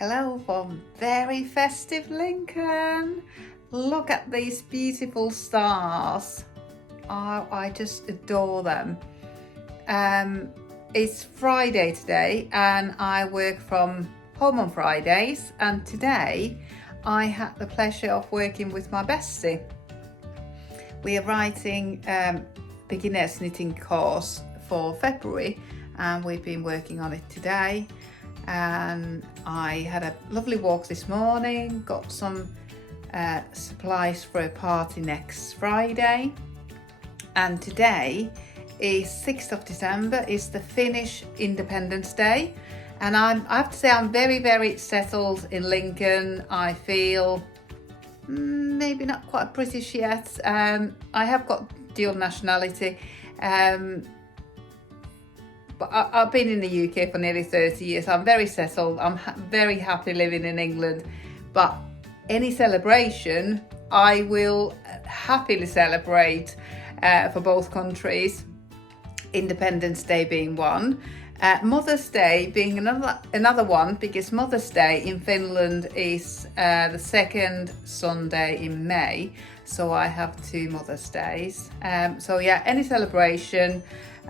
Hello from very festive Lincoln. Look at these beautiful stars. I just adore them. It's Friday today and I work from home on Fridays, and today I had the pleasure of working with my bestie. We are writing beginner's knitting course for February and we've been working on it today. And I had a lovely walk this morning, got some supplies for a party next Friday, and today is 6th of December, is the Finnish Independence Day, and I have to say I'm very settled in Lincoln. I feel maybe not quite British yet. I have got dual nationality, but I've been in the UK for nearly 30 years. I'm very settled. I'm very happy living in England. But any celebration, I will happily celebrate for both countries. Independence Day being one. Mother's Day being another one, because Mother's Day in Finland is the second Sunday in May. So I have two Mother's Days. So yeah, any celebration.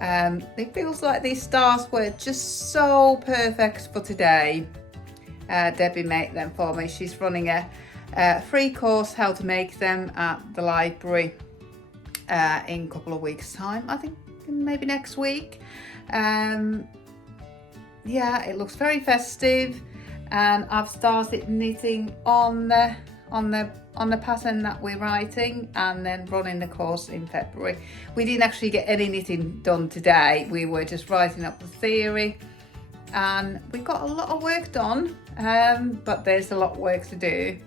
It feels like these stars were just so perfect for today. Debbie made them for me. She's running a free course how to make them at the library in a couple of weeks' time. I think maybe next week. Yeah, it looks very festive, and I've started knitting on the pattern that we're writing, and then running the course in February. We didn't actually get any knitting done today. We were just writing up the theory, and we got a lot of work done, but there's a lot of work to do.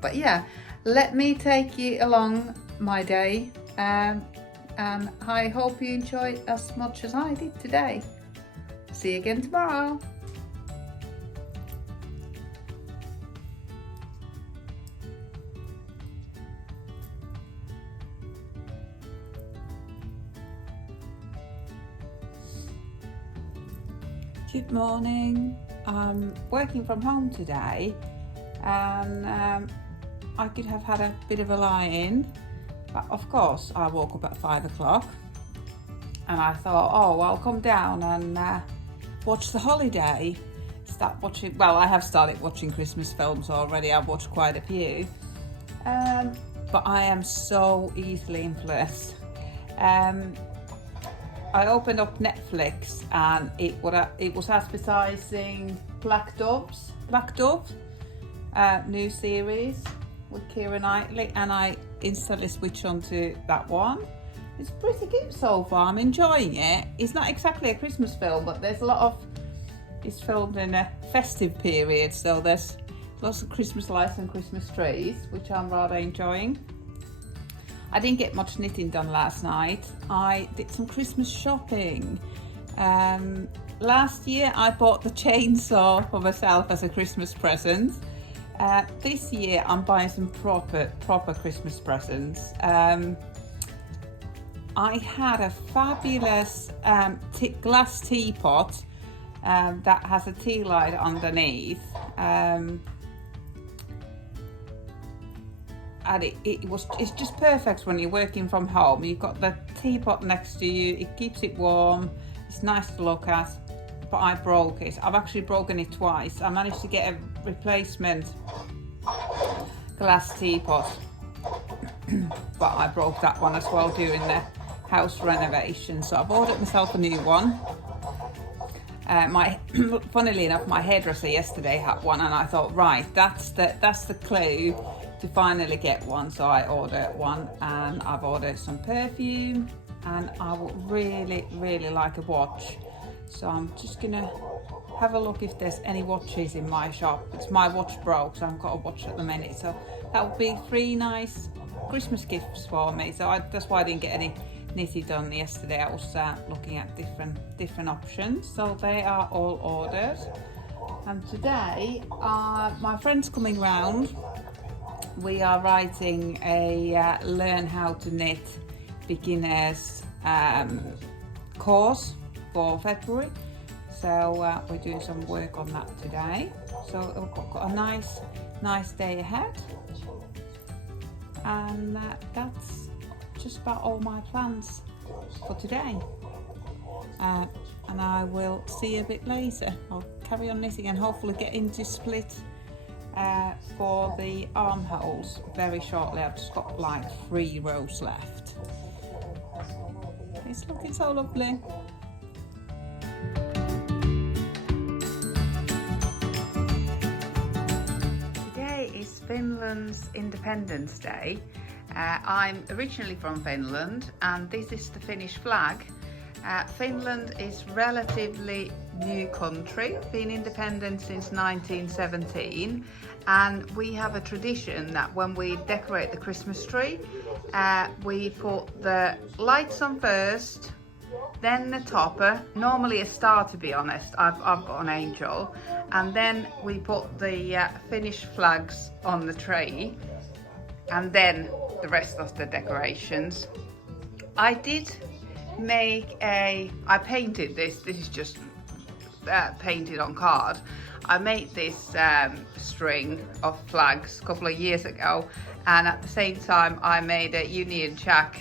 But yeah, let me take you along my day, and I hope you enjoyed as much as I did today. See you again tomorrow. Good morning. I'm working from home today, and I could have had a bit of a lie-in, but of course I woke up at 5 o'clock and I thought, oh, I'll come down and watch the holiday. I have started watching Christmas films already. I've watched quite a few, but I am so easily influenced. I opened up Netflix and it was advertising Black Dove, new series with Keira Knightley, and I instantly switched onto that one. It's pretty good so far. I'm enjoying it. It's not exactly a Christmas film, but there's a lot of, it's filmed in a festive period, so there's lots of Christmas lights and Christmas trees, which I'm rather enjoying. I didn't get much knitting done last night. I did some Christmas shopping. Last year I bought the chainsaw for myself as a Christmas present. This year I'm buying some proper Christmas presents. I had a fabulous glass teapot that has a tea light underneath. And it's just perfect when you're working from home. You've got the teapot next to you, it keeps it warm, it's nice to look at, but I broke it. I've actually broken it twice. I managed to get a replacement glass teapot, but I broke that one as well during the house renovation, so I've ordered myself a new one. Funnily enough, my hairdresser yesterday had one, and I thought, right, that's the clue to finally get one. So I ordered one, and I've ordered some perfume, and I would really like a watch. So I'm just gonna have a look if there's any watches in my shop. It's my watch broke, so I haven't got a watch at the minute. So that would be 3 nice Christmas gifts for me. So that's why I didn't get any knitting done yesterday. I was looking at different options. So they are all ordered. And today, my friend's coming round. We are writing a learn how to knit beginners course for February. So we're doing some work on that today. So we've got a nice day ahead. And that's just about all my plans for today. And I will see you a bit later. I'll carry on knitting and hopefully get into split for the armholes very shortly. I've just got like 3 rows left. It's looking so lovely. Today is Finland's Independence Day. I'm originally from Finland and this is the Finnish flag. Finland is relatively new country, been independent since 1917, and we have a tradition that when we decorate the Christmas tree, we put the lights on first, then the topper, normally a star to be honest, I've got an angel, and then we put the Finnish flags on the tree, and then the rest of the decorations. I did I painted this is just painted on card. I made this string of flags a couple of years ago, and at the same time I made a Union Jack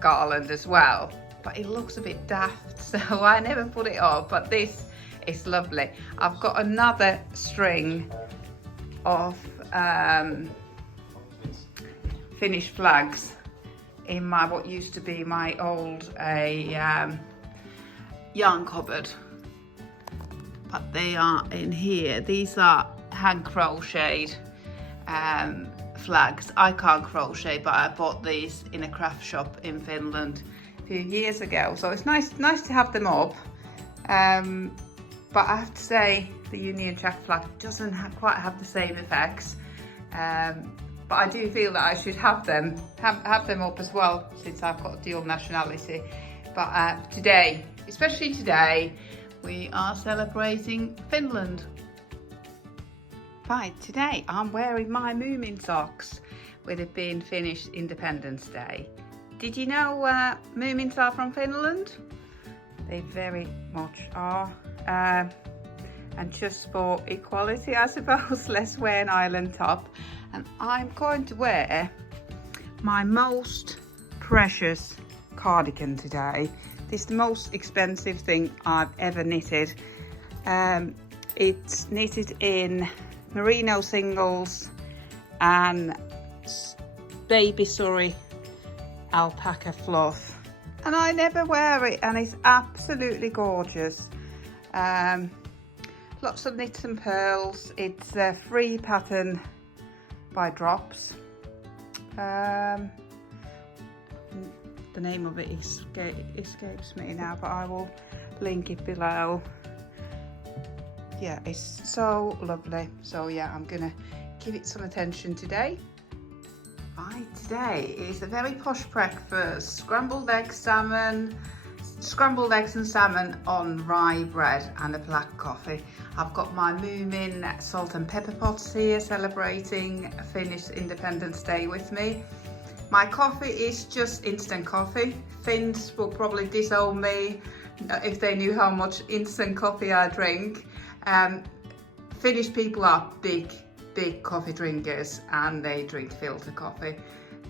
garland as well, but it looks a bit daft, so I never put it up, but this is lovely. I've got another string of Finnish flags in my what used to be my old yarn cupboard, but they are in here. These are hand crocheted flags. I can't crochet, but I bought these in a craft shop in Finland a few years ago, so it's nice to have them up. But I have to say the Union Jack flag doesn't quite have the same effects. But I do feel that I should have them up as well, since I've got dual nationality. But today, especially today, we are celebrating Finland. Right, today I'm wearing my Moomin socks with it being Finnish Independence Day. Did you know Moomins are from Finland? They very much are. And just for equality, I suppose, let's wear an island top. And I'm going to wear my most precious cardigan today. This is the most expensive thing I've ever knitted. It's knitted in merino singles and baby Surrey alpaca fluff. And I never wear it, and it's absolutely gorgeous. Lots of knits and pearls. It's a free pattern by Drops. The name of it escapes me now, but I will link it below. Yeah, it's so lovely. So yeah, I'm gonna give it some attention today. Right, today is a very posh breakfast. Scrambled eggs and salmon on rye bread and a black coffee. I've got my Moomin salt and pepper pots here celebrating Finnish Independence Day with me. My coffee is just instant coffee. Finns will probably disown me if they knew how much instant coffee I drink. Finnish people are big coffee drinkers and they drink filter coffee,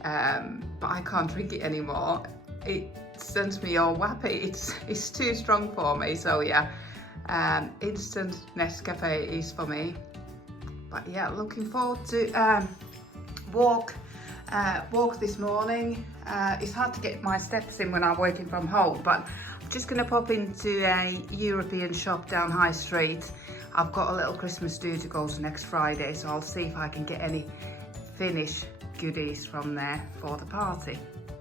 but I can't drink it anymore. It sends me all wappy. It's too strong for me, so yeah, instant Nescafe is for me. But yeah, looking forward to walk this morning. It's hard to get my steps in when I'm working from home, but I'm just gonna pop into a European shop down High Street. I've got a little Christmas do to go to next Friday, so I'll see if I can get any Finnish goodies from there for the party.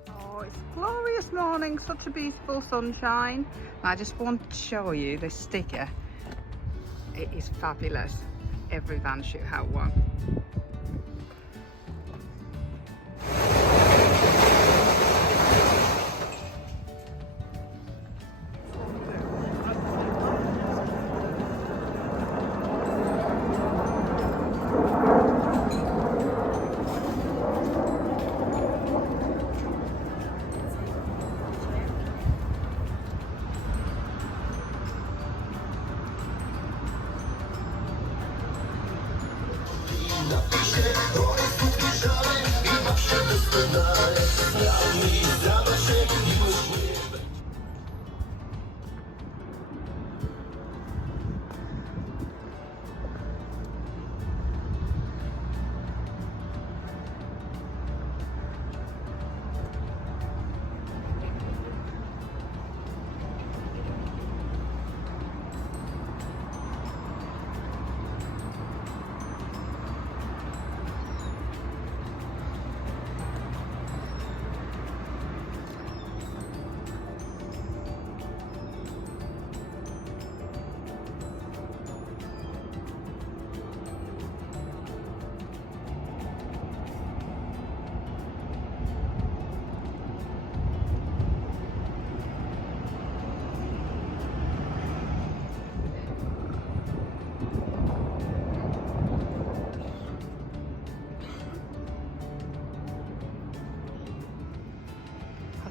Oh, it's a glorious morning, such a beautiful sunshine. I just want to show you this sticker. It is fabulous. Every van should have one.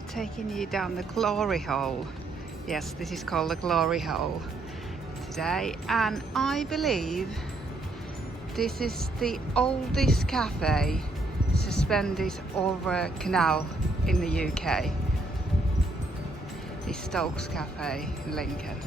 Taking you down the glory hole. Yes, this is called the glory hole today, and I believe this is the oldest cafe suspended over a canal in the UK. The Stokes Cafe in Lincoln.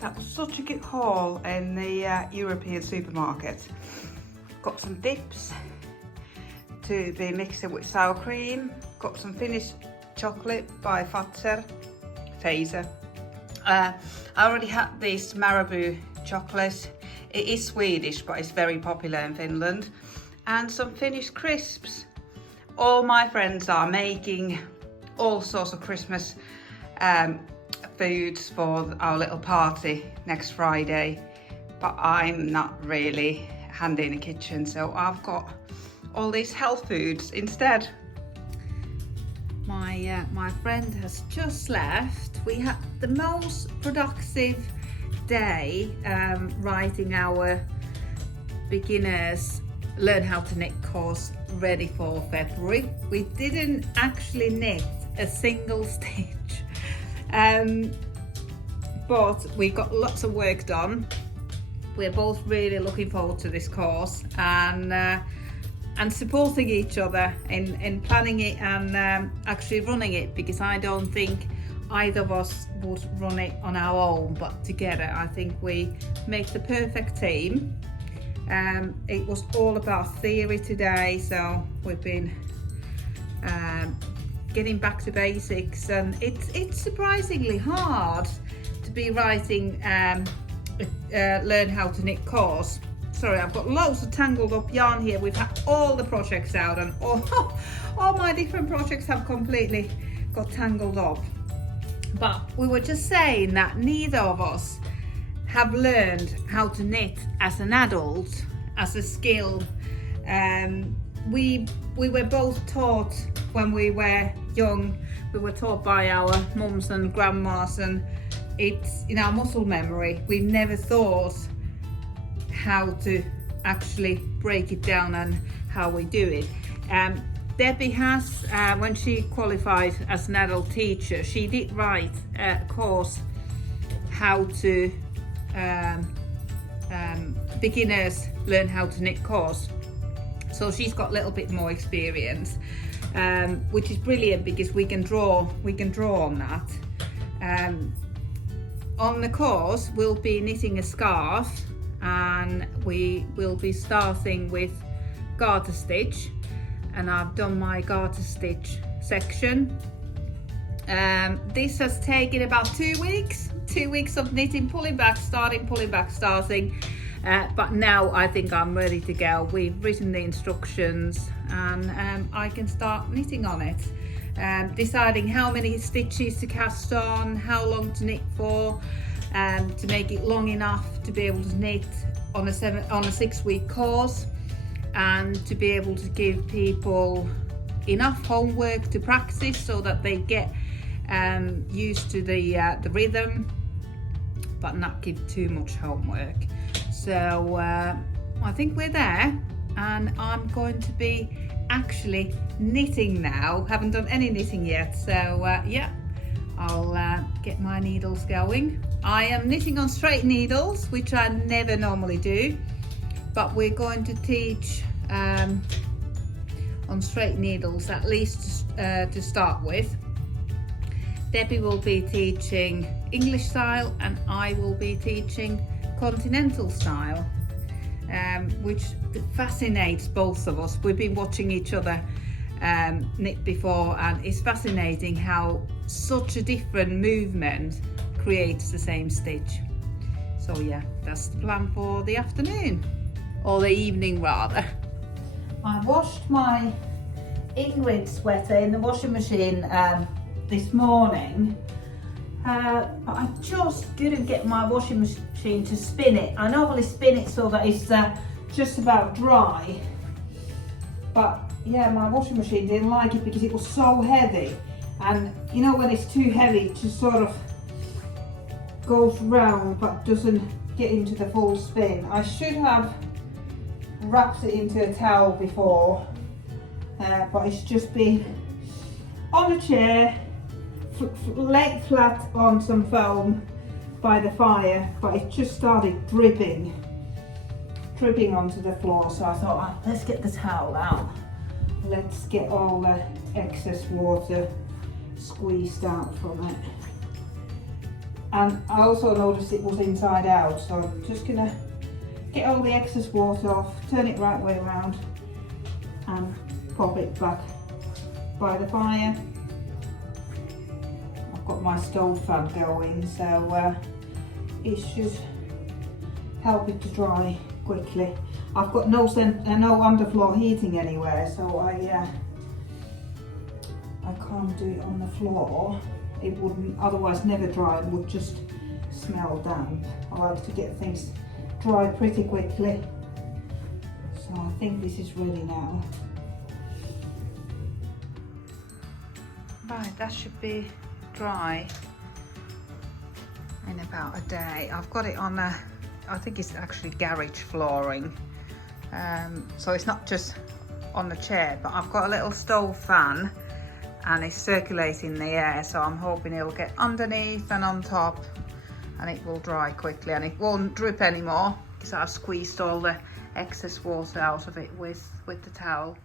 That was such a good haul in the European supermarket. Got some dips to be mixed with sour cream. Got some Finnish chocolate by Fazer. I already had this Marabou chocolate. It is Swedish, but it's very popular in Finland. And some Finnish crisps. All my friends are making all sorts of Christmas foods for our little party next Friday, but I'm not really handy in the kitchen, so I've got all these health foods instead. My friend has just left. We had the most productive day writing our beginners learn how to knit course ready for February. We didn't actually knit a single stitch. But we got lots of work done. We're both really looking forward to this course and supporting each other in planning it and actually running it, because I don't think either of us would run it on our own, but together I think we make the perfect team. It was all about theory today, so we've been getting back to basics, and it's surprisingly hard to be writing learn how to knit course. Sorry, I've got loads of tangled up yarn here. We've had all the projects out and all my different projects have completely got tangled up. But we were just saying that neither of us have learned how to knit as an adult, as a skill. We were both taught when we were young. We were taught by our mums and grandmas, and it's in our muscle memory. We've never thought how to actually break it down and how we do it. Debbie has, when she qualified as an adult teacher, she did write a course how to beginners learn how to knit course. So she's got a little bit more experience, which is brilliant because we can draw on that. On the course, we'll be knitting a scarf, and we will be starting with garter stitch, and I've done my garter stitch section. This has taken about 2 weeks. 2 weeks of knitting, pulling back, starting, pulling back, starting. But now I think I'm ready to go. We've written the instructions and I can start knitting on it. Deciding how many stitches to cast on, how long to knit for, to make it long enough to be able to knit on a 6-week course. and to be able to give people enough homework to practice so that they get used to the rhythm, but not give too much homework. So I think we're there, and I'm going to be actually knitting now. Haven't done any knitting yet, so yeah, I'll get my needles going. I am knitting on straight needles, which I never normally do, but we're going to teach on straight needles, at least to start with. Debbie will be teaching English style and I will be teaching continental style, which fascinates both of us. We've been watching each other knit before, and it's fascinating how such a different movement creates the same stitch. So yeah, that's the plan for the afternoon, or the evening rather. I washed my Ingrid sweater in the washing machine this morning, but I just didn't get my washing machine to spin it. I normally spin it so that it's just about dry, but yeah, my washing machine didn't like it because it was so heavy, and you know when it's too heavy it just sort of goes round but doesn't get into the full spin. I should have wrapped it into a towel before, but it's just been on a chair, leg flat on some foam by the fire, but it just started dripping onto the floor. So I thought, let's get the towel out, let's get all the excess water squeezed out from it. And I also noticed it was inside out, so I'm just gonna get all the excess water off, turn it right way around and pop it back by the fire. I've got my stove fan going, so it should help it to dry quickly. I've got no underfloor heating anywhere, so I can't do it on the floor. It wouldn't otherwise never dry, it would just smell damp. I like to get things dry pretty quickly, so I think this is ready now. Right, that should be dry in about a day. I've got it on I think it's actually garage flooring, so it's not just on the chair, but I've got a little stove fan and it's circulating the air, so I'm hoping it'll get underneath and on top and it will dry quickly and it won't drip anymore because I've squeezed all the excess water out of it with the towel.